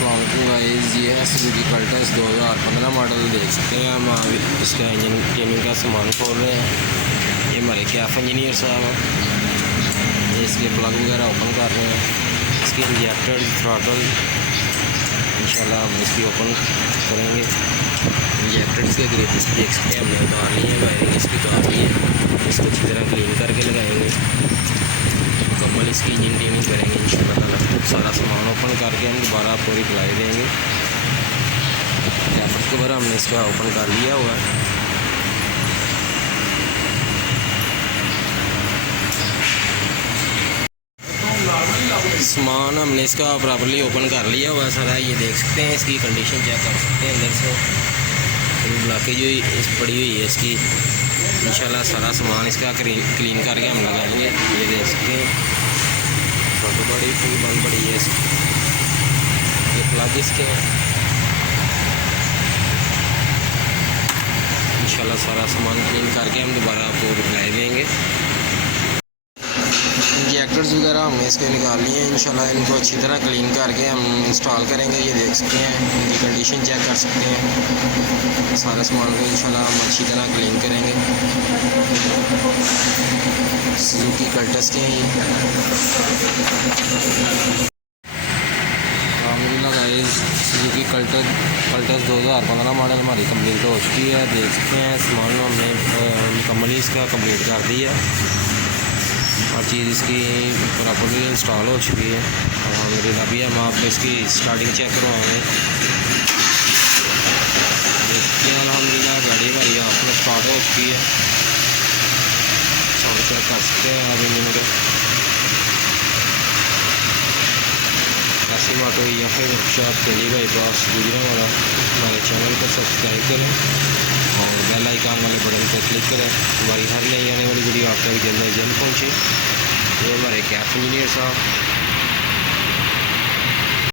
Guys, ये है Suzuki Cultus 2015 model. देख सकते हैं हम इसका इंजन ट्यूनिंग का सामान खोल रहे हैं। ये हमारे कैफ इंजीनियर साहब हैं, ये इसके प्लग वगैरह ओपन कर रहे हैं। इसकी इंजेक्टर थ्रॉटल इंशाल्लाह हम इसकी ओपन करेंगे। इंजेक्टर के ग्रिप देख सकते हैं हमने उतार ली है, वायरिंग इसकी उतार ली है। इसको अच्छी तरह क्लीन करके लगाएंगे, मुकम्मल इसकी इंजन ट्यूनिंग करेंगे इंशाल्लाह। सारा सामान ओपन करके हम दोबारा आपको रिप्लाई देंगे। कैपर कवर हमने इसका ओपन कर लिया हुआ है। सामान हमने इसका प्रॉपर्ली ओपन कर लिया हुआ है सारा। ये देख सकते हैं, इसकी कंडीशन चेक कर सकते हैं अंदर से। ब्लॉकेज जो पड़ी हुई है इसकी, इंशाल्लाह सारा सामान इसका क्लीन करके हम लगाएंगे। ये देख सकते हैं, फोटो बड़ी फुल बंद पड़ी है इसकी। ये प्लग इसके हैं, इंशाल्लाह सारा सामान क्लीन करके हम दोबारा आपको रिप्लाई देंगे। इंजेक्टर्स वगैरह हमने इसके निकाल लिए हैं, इंशाल्लाह इनको अच्छी तरह क्लीन करके हम इंस्टॉल करेंगे। ये देख सकते हैं, इनकी कंडीशन चेक कर सकते हैं। सारे सामान को इंशाल्लाह हम अच्छी तरह क्लीन करेंगे। सुजुकी कल्टस के हैं ये। गाइस, सुजुकी कल्टस 2015 मॉडल हमारी कंप्लीट हो चुकी है। देख सकते हैं, सामान हमने मुकम्मल इसका कंप्लीट कर दिया। हर चीज़ इसकी प्रॉपर्ली इंस्टॉल हो चुकी है। अलहमदिल्ला भी हम आप इसकी स्टार्टिंग चेक करवाएंगे। अलहमदिल्ला गाड़ी हमारी यहाँ पर स्टार्ट हो चुकी है। साउंड चेक कर सकते हैं आप इंजन का। कासिम ऑटो या फिर वर्कशॉप चली बाईपास गुजरा वाला। हमारे चैनल को सब्सक्राइब करें और बेल आइकन वाले बटन पर क्लिक करें। हमारी हर नई आने वाली वीडियो आप तक जल्द से जल्द पहुँचे। ये हमारे कैफ इंजीनियर साहब